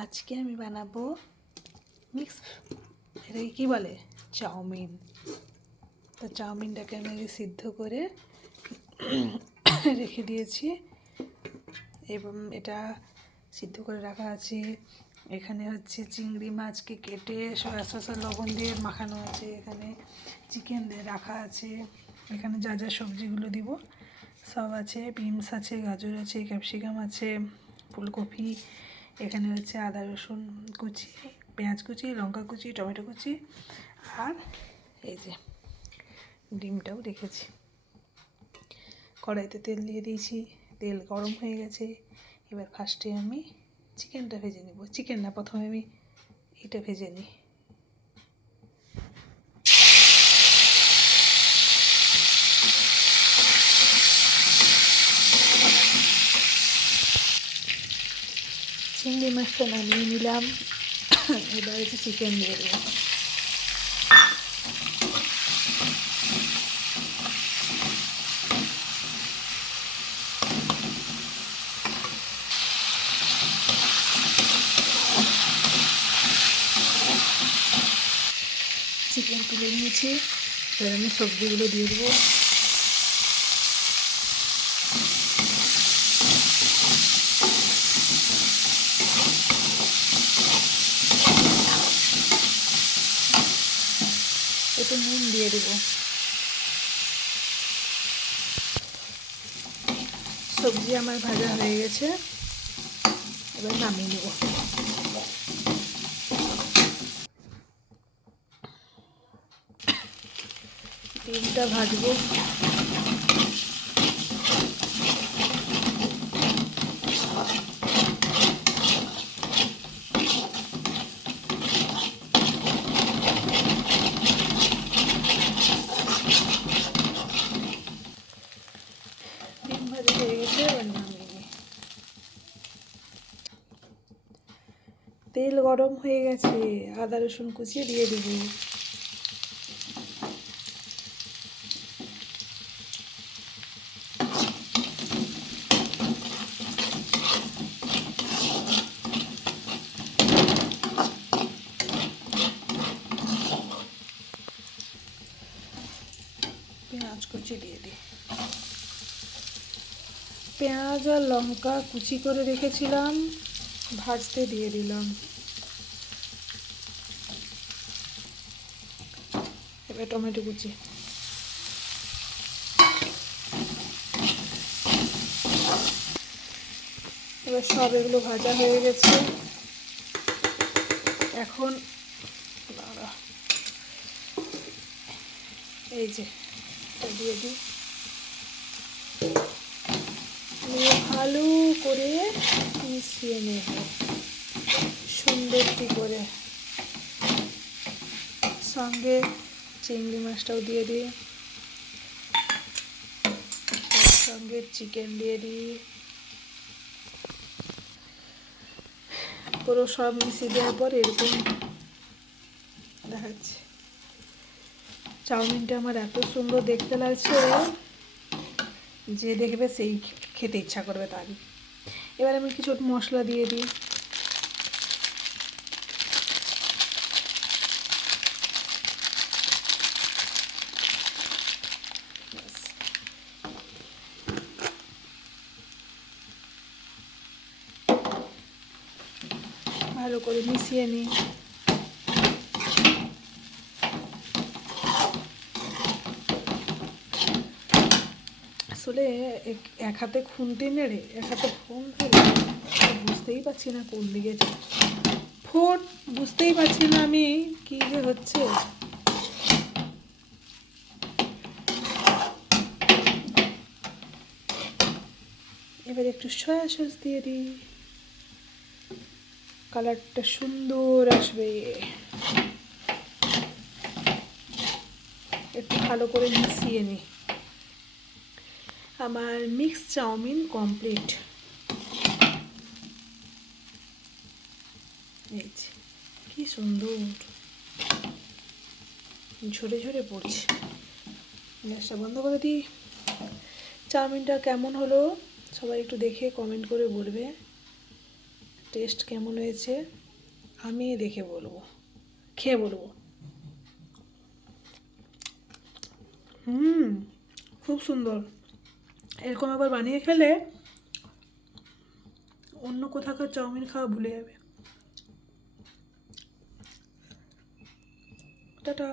আজকে আমি বানাবো মিক্স, এটাকে কী বলে, চাউমিন। তো চাউমিনটাকে আমি আগে সিদ্ধ করে রেখে দিয়েছি এবং এটা সিদ্ধ করে রাখা আছে। এখানে হচ্ছে চিংড়ি মাছকে কেটে সয়া সস আর লবণ দিয়ে মাখানো আছে। এখানে চিকেন দিয়ে রাখা আছে। এখানে যা যা সবজিগুলো দিব সব আছে। বিনস আছে, গাজর আছে, ক্যাপসিকাম আছে, ফুলকপি। এখানে হচ্ছে আদা রসুন কুচি, পেঁয়াজ কুচি, লঙ্কা কুচি, টমেটো কুচি, আর এই যে ডিমটাও রেখেছি। কড়াইতে তেল দিয়ে দিয়েছি, তেল গরম হয়ে গেছে। এবার ফার্স্টে আমি চিকেনটা ভেজে নেব। চিকেন না, প্রথমে আমি এটা ভেজে নিই। চিংড়ি মাছটা নামিয়ে নিলাম। এবার হচ্ছে চিকেন দিয়ে দেবো। চিকেন তুলে নিয়েছি, এবার আমি সবজিগুলো দিয়ে দেবো। একটু নুন দিয়ে দেবো। সবজি আমার ভাজা হয়ে গেছে, এবার নামিয়ে নেব। ডিমটা ভাজবো। ডিম ভাজা হয়ে গেছে, এবার নামিয়ে নিই। তেল গরম হয়ে গেছে, আদা রসুন কুচিয়ে দিয়ে দেবো। পেঁয়াজ কুচি দিয়ে দিই। পেঁয়াজ আর লঙ্কা কুচি করে রেখেছিলাম, ভাজতে দিয়ে দিলাম। এবার টমেটো কুচি। এবার সব এগুলো ভাজা হয়ে গেছে। এখন এই যে এটা দিয়ে দিই, নিয়ে ভালো করে মিশিয়ে নেব সুন্দরটি করে। সঙ্গে চিংড়ি মাছটাও দিয়ে দিই, তার সঙ্গে চিকেন দিয়ে দিই। পুরো সব মিশিয়ে দেওয়ার পর এরকম দেখাচ্ছে। চাউমিনটা আমার এত সুন্দর দেখতে লাগছে, যে দেখবে সেই খেতে ইচ্ছা করবে তারই। এবার আমি কিছু মশলা দিয়ে দিই। ভালো করে মিশিয়ে নিই। আসলে এক হাতে খুন্তি নেড়ে এক হাতে ফোন ধরে বুঝতেই পারছি না কোন দিকে ফোন, বুঝতেই পারছি না আমি কী যে হচ্ছে। এবার একটু সয়া সস দিয়ে দিই, কালারটা সুন্দর আসবে। একটু ভালো করে মিশিয়ে নিই। আমার মিক্স চাউমিন কমপ্লিট। এই যে কি সুন্দর ঝরে ঝরে পড়ছে। গ্যাসটা বন্ধ করে দিই। চাউমিনটা কেমন হলো সবাই একটু দেখে কমেন্ট করে বলবে। টেস্ট কেমন হয়েছে আমি দেখে বলবো, খেয়ে বলবো। খুব সুন্দর। এরকম আবার বানিয়ে খেলে অন্য কোথাকার চাউমিন খাওয়া ভুলে যাবে। টাটা।